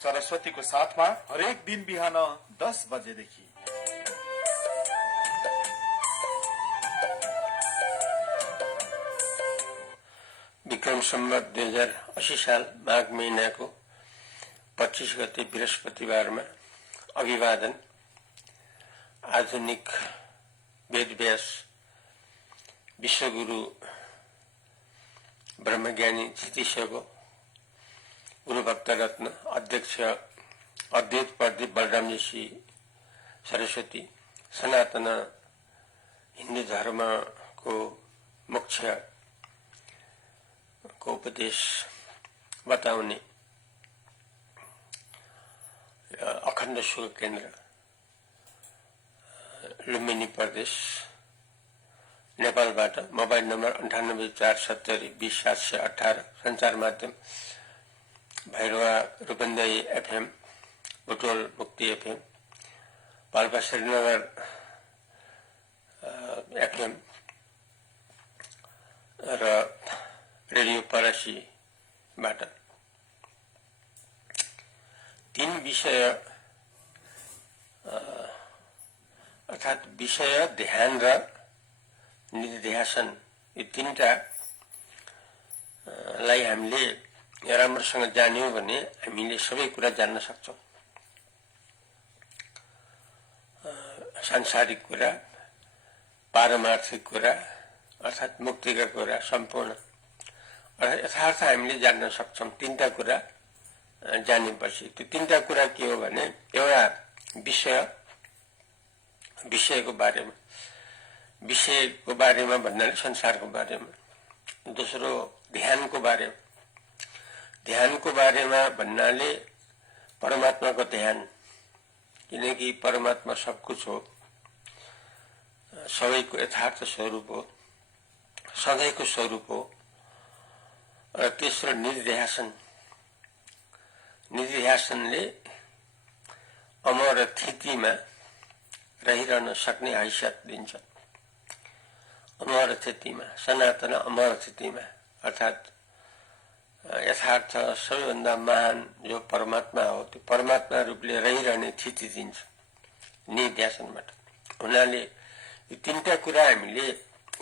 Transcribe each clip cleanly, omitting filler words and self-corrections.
सरस्वतीको साथमा हरेक दिन बिहान 10 बजेदेखि विक्रम सम्वत 2080 साल माघ महीनाको 25 गते बृहस्पतिवारमा अभिवादन आधुनिक वेदव्यास विश्वगुरु ब्रह्मज्ञानी क्षितिशको गुरुभक्त रत्न अध्यक्ष अद्वैत प्रदीप बलरामजी श्री सरस्वती सनातन हिन्दू धर्म को मुख्य को उपदेश बताउने अखण्ड सुख केन्द्र लुम्बिनी प्रदेश नेपालबाट मोबाइल नम्बर 9847020718 संचार माध्यम भैरवा रूपन्देही एफएम बुटोल मुक्ति एफएम पाल्पा श्रीनगर एफएम र रेडियो परासीबाट तीन विषय अर्थात विषय ध्यान र निधिध्यासन यो तीनटा लाई हामीले राम्रोसँग जान्यौं भने हामीले सबै कुरा जान्न सक्छौं। सांसारिक कुरा, पारमार्थिक कुरा अर्थात मुक्तिका कुरा सम्पूर्ण यथार्थ हामीले जान्न सक्छौं। तीनटा कुरा जानेपछि त्यो तीनटा कुरा के हो भने एउटा विषयको बारेमा भन्नाले संसारको बारेमा, दोस्रो ध्यानको बारेमा भन्नाले परमात्माको ध्यान, किनकि परमात्मा सब कुछ हो, सबैको यथार्थ स्वरूप हो, सधैँको स्वरूप हो। र तेस्रो निधिध्यासनले अमर स्थितिमा रहिरहन सक्ने हैसियत दिन्छ। अमर स्थितिमा, सनातन अमर स्थितिमा अर्थात यथार्थ सबैभन्दा महान जो परमात्मा हो त्यो परमात्मा रूपले रहिरहने स्थिति दिन्छ निधिध्यासनबाट। हुनाले यो तीनटा कुरा हामीले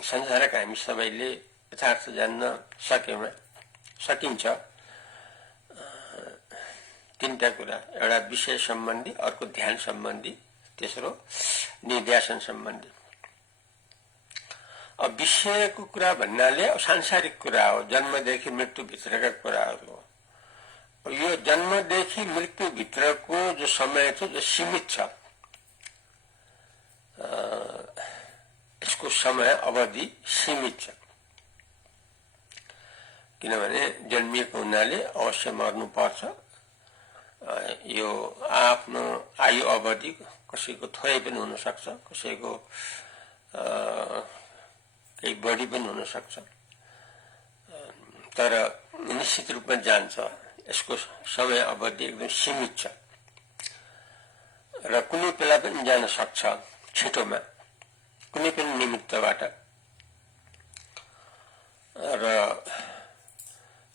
संसारका हामी सबैले यथार्थ जान्न सकिन्छ। तीनटा कुरा, एउटा विषय सम्बन्धी, अर्को ध्यान सम्बन्धी, तेस्रो निधिध्यासन सम्बन्धी। अब विषयको कुरा भन्नाले सांसारिक कुरा हो, जन्मदेखि मृत्युभित्रका कुराहरू हो। यो जन्मदेखि मृत्युभित्रको जो समय छ जो सीमित छ, यसको समय अवधि सीमित छ। किनभने जन्मिएको हुनाले अवश्य मर्नु पर्छ। यो आफ्नो आयु अवधि कसैको थोरै पनि हुन सक्छ, कसैको केही बढी पनि हुन सक्छ, तर निश्चित रूपमा जान्छ। यसको समय अवधि एकदम सीमित छ र कुनै बेला पनि जान सक्छ, छिटोमा कुनै पनि निमित्तबाट। र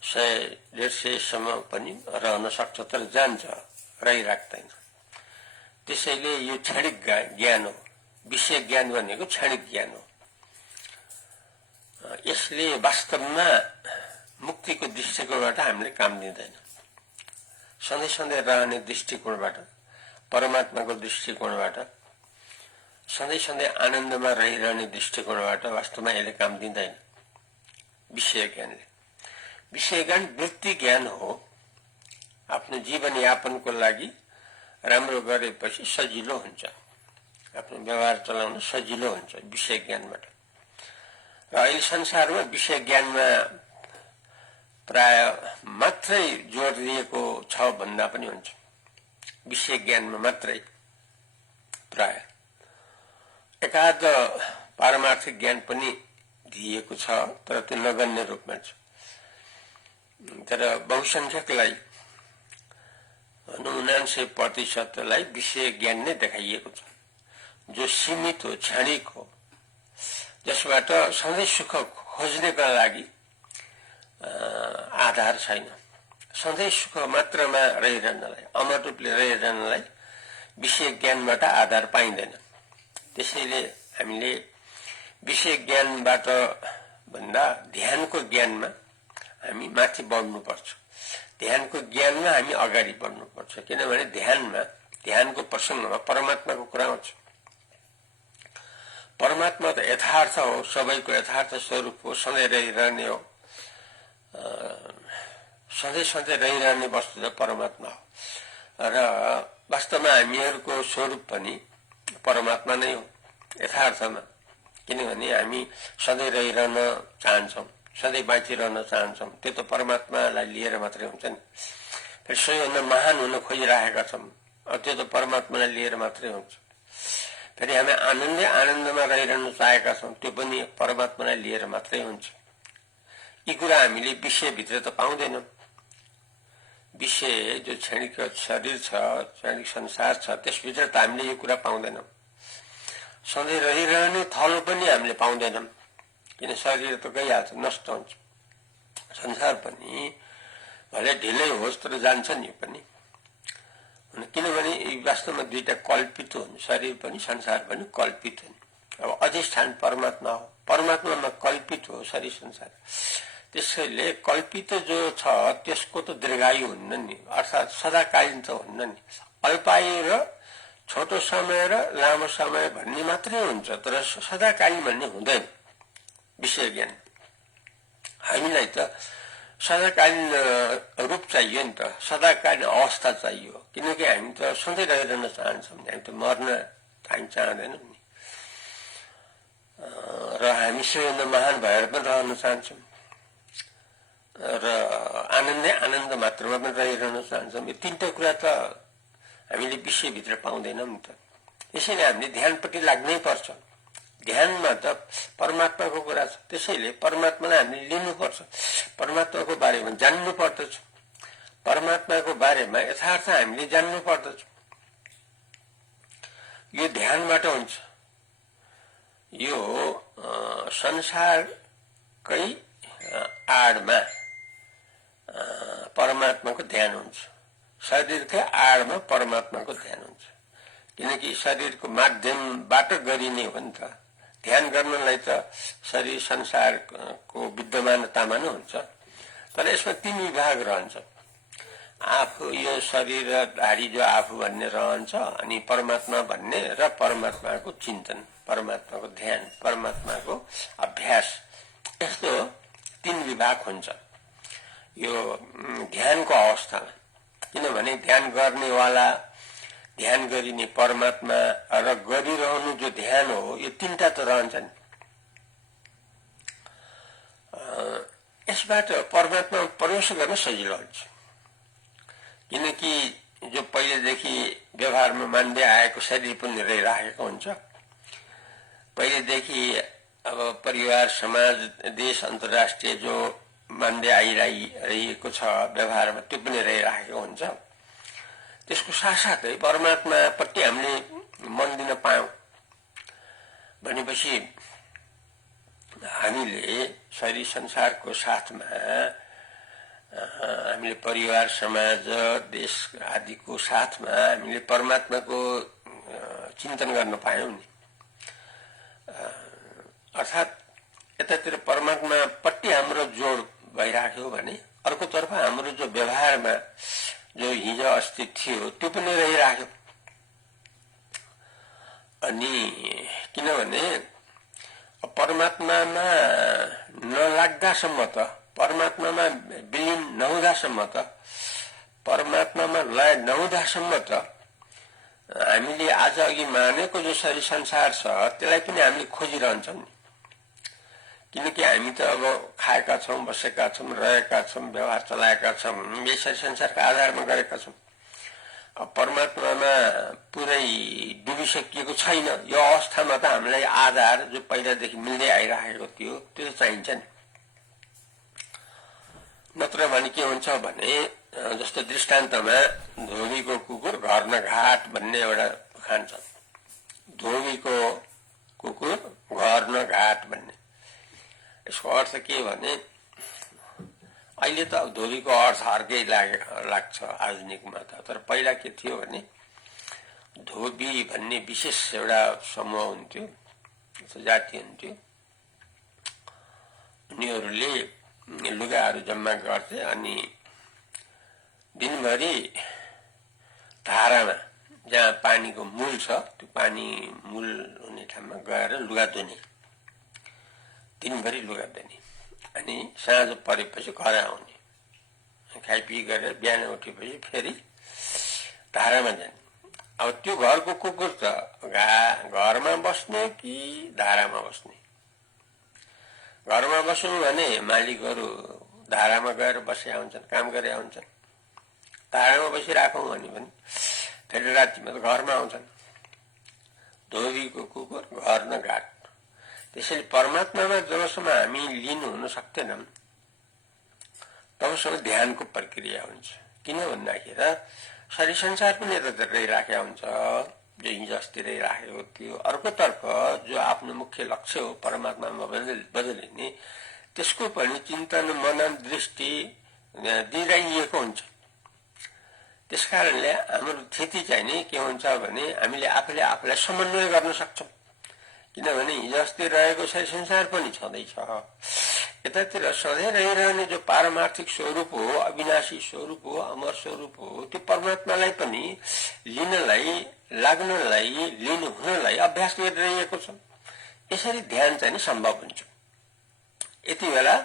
100-150 सम्म पनि रहन सक्छ, तर जान्छ, रहिराख्दैन। त्यसैले यो क्षणिक ज्ञान हो। विषय ज्ञान भनेको क्षणिक ज्ञान हो। यसले वास्तवमा मुक्तिको दृष्टिकोणबाट हामीले काम दिँदैन। सधैँ रहने दृष्टिकोणबाट, परमात्माको दृष्टिकोणबाट, सधैँ आनन्दमा रहिरहने दृष्टिकोणबाट वास्तवमा यसले काम दिँदैन विषय ज्ञानले। विषय ज्ञान वृत्ति ज्ञान हो। आफ्नो जीवन यापनको लागि राम्रो गरेपछि सजिलो हुन्छ, आफ्नो व्यवहार चलाउन सजिलो हुन्छ विषय ज्ञानबाट। र अहिले संसारमा विषय ज्ञानमा प्राय मात्रै जोड दिएको छ भन्दा पनि हुन्छ। विषय ज्ञानमा मात्रै प्राय एकाध पारमार्थिक ज्ञान पनि दिएको छ, तर त्यो नगण्य रूपमा छ। तर बहुसंख्यकलाई 99% विषय ज्ञान नै देखाइएको छ, जो सीमित हो, क्षणिक हो, जसबाट सधैँ सुख खोज्नेका लागि आधार छैन। सधैँ सुख मात्रामा रहिरहनलाई, अमर रूपले रहिरहनलाई विषय ज्ञानबाट आधार पाइँदैन। त्यसैले हामीले विषय ज्ञानबाट भन्दा ध्यानको ज्ञानमा हामी माथि बढ्नुपर्छ। ध्यानको ज्ञानमा हामी अगाडि बढ्नुपर्छ, किनभने ध्यानको प्रसङ्गमा परमात्माको कुरा आउँछ। परमात्मा त यथार्थ हो, सबैको यथार्थ स्वरूप हो, सधैँ रहिरहने हो, सधैँ रहिरहने वस्तु त परमात्मा हो। र वास्तवमा हामीहरूको स्वरूप पनि परमात्मा नै हो यथार्थमा, किनभने हामी सधैँ रहिरहन चाहन्छौँ, सधैँ बाँचिरहन चाहन्छौँ। त्यो त परमात्मालाई लिएर मात्रै हुन्छ नि। फेरि सबैभन्दा महान हुन खोजिरहेका छौँ, त्यो त परमात्मालाई लिएर मात्रै हुन्छ। फेरि हामी आनन्दमा रहिरहन चाहेका छौँ, त्यो पनि परमात्मालाई लिएर मात्रै हुन्छ। यी कुरा हामीले विषयभित्र त पाउँदैनौँ। विषय जो क्षणिक शरीर छ, क्षणिक संसार छ, त्यसभित्र त हामीले यो कुरा पाउँदैनौँ। सधैँ रहिरहने थलो पनि हामीले पाउँदैनौँ, किन शरीर त गइहाल्छ, नष्ट हुन्छ। संसार पनि भले ढिलै होस् तर जान्छ नि यो पनि, किनभने वास्तवमा दुईटा कल्पित हुन्, शरीर पनि संसार पनि कल्पित हुन्। अब अधिष्ठान परमात्मा हो, परमात्मामा कल्पित हो शरीर संसार। त्यसैले कल्पित जो छ त्यसको त दीर्घायु हुन्न नि, अर्थात् सदाकालीन त हुन्न नि। अल्पायु र छोटो समय र लामो समय भन्ने मात्रै हुन्छ, तर सदाकालीन भन्ने हुँदैन। विषय ज्ञान हामीलाई त सदाकालीन रूप चाहियो नि त, सदाकालीन अवस्था चाहियो, किनकि हामी त सधैँ रहिरहन चाहन्छौँ, हामी त मर्न हामी चाहँदैनौँ नि। र हामी सबैभन्दा महान भएर पनि रहन चाहन्छौँ र आनन्द मात्रमा पनि रहिरहन चाहन्छौँ। यो तीनटा कुरा त हामीले विषयभित्र पाउँदैनौँ नि त। यसैले हामीले ध्यानपट्टि लाग्नै पर्छ। ध्यानमा त परमात्माको कुरा छ, त्यसैले परमात्मालाई हामीले लिनुपर्छ, परमात्माको बारेमा जान्नु पर्दछ, परमात्माको बारेमा यथार्थ हामीले जान्नु पर्दछ। यो ध्यानबाट हुन्छ। यो संसारकै आडमा परमात्माको ध्यान हुन्छ, शरीरकै आडमा परमात्माको ध्यान हुन्छ। किनकि शरीरको माध्यमबाट गरिने हो नि त। ध्यान गर्नलाई त शरीर संसारको विद्यमानतामा नै हुन्छ, तर यसमा तीन विभाग रहन्छ। आफू यो शरीर र धारी जो आफू भन्ने रहन्छ, अनि परमात्मा भन्ने र परमात्माको चिन्तन, परमात्माको ध्यान, परमात्माको अभ्यास, यस्तो तीन विभाग हुन्छ यो ध्यानको अवस्थामा। किनभने ध्यान गर्नेवाला, ध्यान गरिने परमात्मा र गरिरहनु जो ध्यान हो, यो तीनटा त रहन्छन्। यसबाट परमात्मा प्रवेश गर्न सजिलो हुन्छ, किनकि जो पहिलेदेखि व्यवहारमा मान्दै आएको शरीर पनि रहिराखेको हुन्छ। पहिलेदेखि अब परिवार, समाज, देश, अन्तर्राष्ट्रिय जो मान्दै आइरहेको छ व्यवहारमा, त्यो पनि रहिराखेको हुन्छ। त्यसको साथसाथै परमात्मापट्टि हामीले मन दिन पायौँ भनेपछि हामीले शरीर संसारको साथमा हामीले परिवार, समाज, देश आदिको साथमा हामीले परमात्माको चिन्तन गर्न पायौँ नि। अर्थात् यतातिर परमात्मापट्टि हाम्रो जोड भइराख्यो भने अर्कोतर्फ हाम्रो जो व्यवहारमा जो हिजो अस्ति थियो त्यो पनि रहिराख्यो। अनि किनभने परमात्मामा नलाग्दासम्म त, परमात्मामा विलिन नहुँदासम्म त, परमात्मामा लय नहुँदासम्म त हामीले आज अघि मानेको जो शरीर संसार छ त्यसलाई पनि हामीले खोजिरहन्छौँ नि। किनकि हामी त अब खाएका छौँ, बसेका छौँ, रहेका छौँ, व्यवहार चलाएका छौँ, यही शरीर संसारका आधारमा गरेका छौँ। अब परमात्मामा पुरै डुबिसकिएको छैन, यो अवस्थामा त हामीलाई आधार जो पहिलादेखि मिल्दै आइरहेको थियो त्यो त चाहिन्छ नि। नत्र भने के हुन्छ भने, जस्तो दृष्टान्तमा धोबीको कुकुर घर न घाट भन्ने एउटा उखान छ। धोबीको कुकुर घर न घाट भन्ने, यसको अर्थ के भने अहिले त धोबीको अर्थ अर्कै लाग्छ आधुनिकमा त। तर पहिला के थियो भने धोबी भन्ने विशेष एउटा समूह हुन्थ्यो, जाति हुन्थ्यो। उनीहरूले लुगाहरू जम्मा गर्थे अनि दिनभरि धारामा जहाँ पानीको मूल छ त्यो पानी मूल हुने ठाउँमा गएर लुगा धुने, दिनभरि लुगा धुने अनि साँझ परेपछि घर आउने, खाइपिई गरेर बिहान उठेपछि फेरि धारामा जाने। अब त्यो घरको कुकुर त घरमा बस्ने कि धारामा बस्ने? घरमा बस्नु भने मालिकहरू धारामा गएर बसेका हुन्छन्, काम गरेका हुन्छन्। धारामा बसिराखौँ भने पनि फेरि रातिमा त घरमा आउँछन्। धोबीको कुकुर घर न घाट। त्यसैले परमात्मामा जबसम्म हामी लिनु हुन सक्दैनौँ तबसम्म ध्यानको प्रक्रिया हुन्छ। किन भन्दाखेरि शरीर संसार पनि यता रहिराखेका हुन्छ, जो हिजो अस्ति रहिराखेको थियो। अर्कोतर्फ जो आफ्नो मुख्य लक्ष्य हो परमात्मामा बदलिने, त्यसको पनि चिन्तन मनन दृष्टि दिइरहेको हुन्छ। त्यसकारणले हाम्रो स्थिति चाहिँ नि के हुन्छ भने हामीले आफूले आफूलाई समन्वय गर्न सक्छौँ। किनभने हिजो अस्ति रहेको शरीर संसार पनि छँदैछ। यतातिर सधैँ रहिरहने जो पारमार्थिक स्वरूप हो, अविनाशी स्वरूप हो, अमर स्वरूप हो, त्यो परमात्मालाई पनि लिनलाई, लाग्नलाई, लिनु हुनलाई अभ्यास गरिरहेको छ। यसरी ध्यान चाहिँ नि सम्भव हुन्छ। यति बेला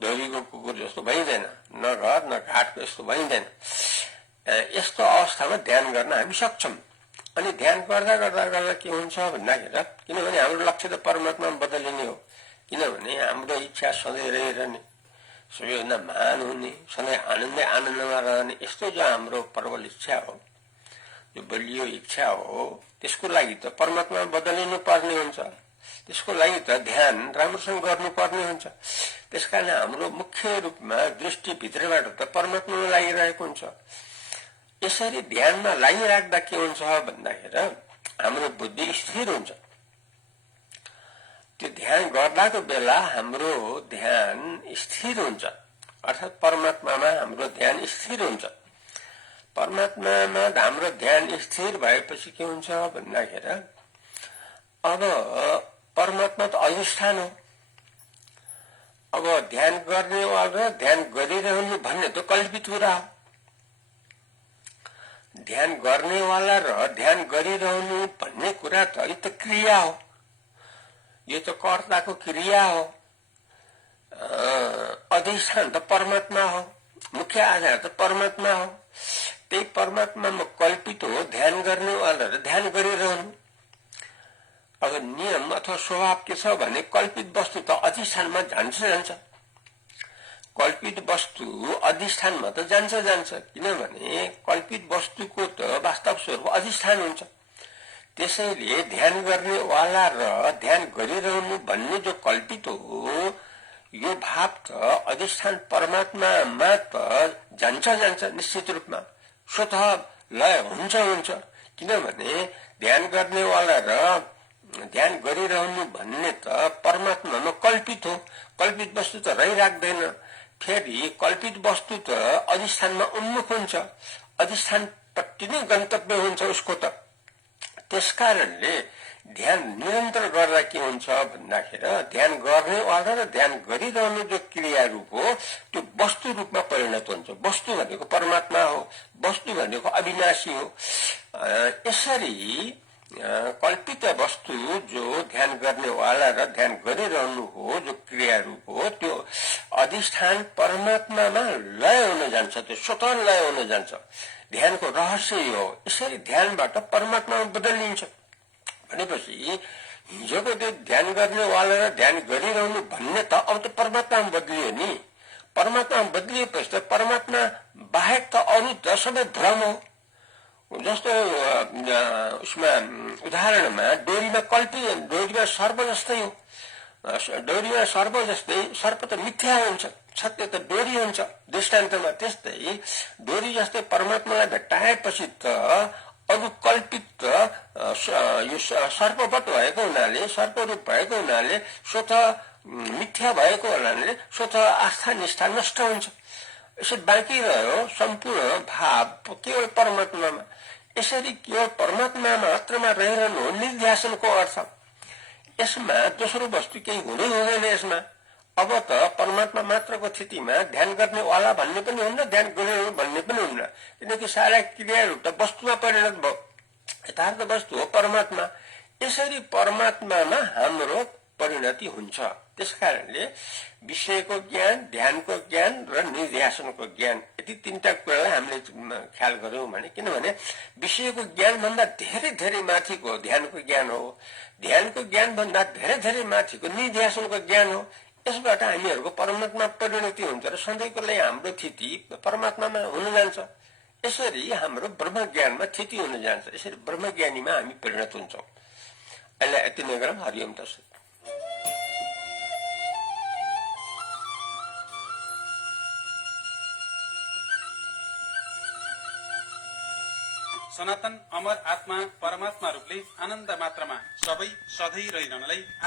धोबीको कुकुर जस्तो भइँदैन, न घर न घाटको यस्तो भइँदैन। यस्तो अवस्थामा ध्यान गर्न हामी सक्छौँ। अनि ध्यान गर्दा गर्दा गर्दा के हुन्छ भन्दाखेरि, किनभने हाम्रो लक्ष्य त परमात्मामा बदलिने हो। किनभने हाम्रो इच्छा सधैँ रहिरहने, सबैभन्दा महान हुने, सधैँ आनन्दै आनन्दमा रहने, यस्तो जो हाम्रो प्रबल इच्छा हो, जो बलियो इच्छा हो, त्यसको लागि त परमात्मामा बदलिनु पर्ने हुन्छ। त्यसको लागि त ध्यान राम्रोसँग गर्नुपर्ने हुन्छ। त्यसकारण हाम्रो मुख्य रूपमा दृष्टि भित्रबाट त परमात्मामा लागिरहेको हुन्छ। यसरी ध्यानमा लागिराख्दा के हुन्छ भन्दाखेरि हाम्रो बुद्धि स्थिर हुन्छ। त्यो ध्यान गर्दाको बेला हाम्रो ध्यान स्थिर हुन्छ, अर्थात् परमात्मामा हाम्रो ध्यान स्थिर हुन्छ। परमात्मामा हाम्रो ध्यान स्थिर भएपछि के हुन्छ भन्दाखेरि अब परमात्मा त अधिष्ठान हो। अब ध्यान गर्नेवाला र ध्यान गरिरहनु भन्ने त कल्पित कुरा हो। ध्यान गर्नेवाला र ध्यान गरिरहनु भन्ने कुरा त यो त क्रिया हो, यो त कर्ताको क्रिया हो। अधिष्ठान त परमात्मा हो, मुख्य आधार त परमात्मा हो। त्यही परमात्मामा कल्पित हो ध्यान गर्नेवाला र ध्यान गरिरहनु। अब नियम अथवा स्वभाव के छ भने कल्पित वस्तु त अधिष्ठानमा जान्छ। कल्पित वस्तु अधिष्ठानमा त जान्छ। किनभने कल्पित वस्तुको त वास्तव स्वरूप अधिष्ठान हुन्छ। त्यसैले ध्यान गर्नेवाला र ध्यान गरिरहनु भन्ने जो कल्पित हो, यो भाव त अधिष्ठान परमात्मामा त जान्छ निश्चित रूपमा, स्वतः लय हुन्छ। किनभने ध्यान गर्नेवाला र ध्यान गरिरहनु भन्ने त परमात्मामा कल्पित हो। कल्पित वस्तु त रहिराख्दैन। फेरि कल्पित वस्तु त अधिष्ठानमा उन्मुख हुन्छ, अधिष्ठानपट्टि नै गन्तव्य हुन्छ उसको त। त्यसकारणले ध्यान निरन्तर गर्दा के हुन्छ भन्दाखेरि ध्यान गर्नेवाला र ध्यान गरिरहनु जो क्रिया रूप हो त्यो वस्तु रूपमा परिणत हुन्छ। वस्तु भनेको परमात्मा हो, वस्तु भनेको अविनाशी हो। यसरी कल्पित वस्तु जो ध्यान गर्नेवाला र ध्यान गरिरहनु हो जो क्रिया रूप हो, त्यो अधिष्ठान परमात्मामा लय हुन जान्छ, त्यो स्वतः लय हुन जान्छ। ध्यानको रहस्य हो। यसरी ध्यानबाट परमात्मामा बदलिन्छ भनेपछि हिजोको त्यो ध्यान गर्नेवाला र ध्यान गरिरहनु भन्ने त अब त परमात्मामा बदलियो नि। परमात्मामा बदलिएपछि त परमात्मा बाहेक त अरू त सबै भ्रम हो। जस्तो उसमा उदाहरणमा डोरीमा डोरीमा सर्प जस्तै हो। डोरीमा सर्प जस्तै सर्प त मिथ्या हुन्छ, सत्य त डोरी हुन्छ दृष्टान्तमा। त्यस्तै डोरी जस्तै परमात्मालाई भेट्टाएपछि त अरू कल्पित यो सर्पवत भएको हुनाले, सर्परूप भएको हुनाले, स्वतः मिथ्या भएको हुनाले स्वतः आस्था निष्ठा नष्ट हुन्छ। यसरी बाँकी रह्यो सम्पूर्ण भाव केवल परमात्मामा। यसरी केवल परमात्मा मात्रमा रहिरहनु हो निर्ध्यासनको अर्थ। यसमा दोस्रो वस्तु केही हुनै हुँदैन। यसमा अब त परमात्मा मात्रको स्थितिमा ध्यान गर्ने वाला भन्ने पनि हुन्न, ध्यान गर्ने भन्ने पनि हुन्न, किनकि सारा क्रियाहरू त वस्तुमा परिणत भयो। यथार्थ वस्तु हो परमात्मा। यसरी परमात्मामा हाम्रो परिणति हुन्छ। त्यसकारणले विषयको ज्ञान, ध्यानको ज्ञान र निर्ध्यासनको ज्ञान, यति तीनटा कुरालाई हामीले ख्याल गर्यौं भने, किनभने विषयको ज्ञान भन्दा धेरै धेरै माथिको ध्यानको ज्ञान हो, ध्यानको ज्ञान भन्दा धेरै धेरै माथिको निर्ध्यासनको ज्ञान हो। यसबाट हामीहरूको परमात्मा परिणति हुन्छ र सधैँको लागि हाम्रो स्थिति परमात्मामा हुन जान्छ। यसरी हाम्रो ब्रह्म ज्ञानमा स्थिति हुन जान्छ। यसरी ब्रह्मज्ञानीमा हामी परिणत हुन्छौँ। अहिले यति नै गरौँ। हरिओम तत्सत। सनातन अमर आत्मा परमात्मा रूपले आनन्द मात्रामा सबै सधैँ रहिरहनलाई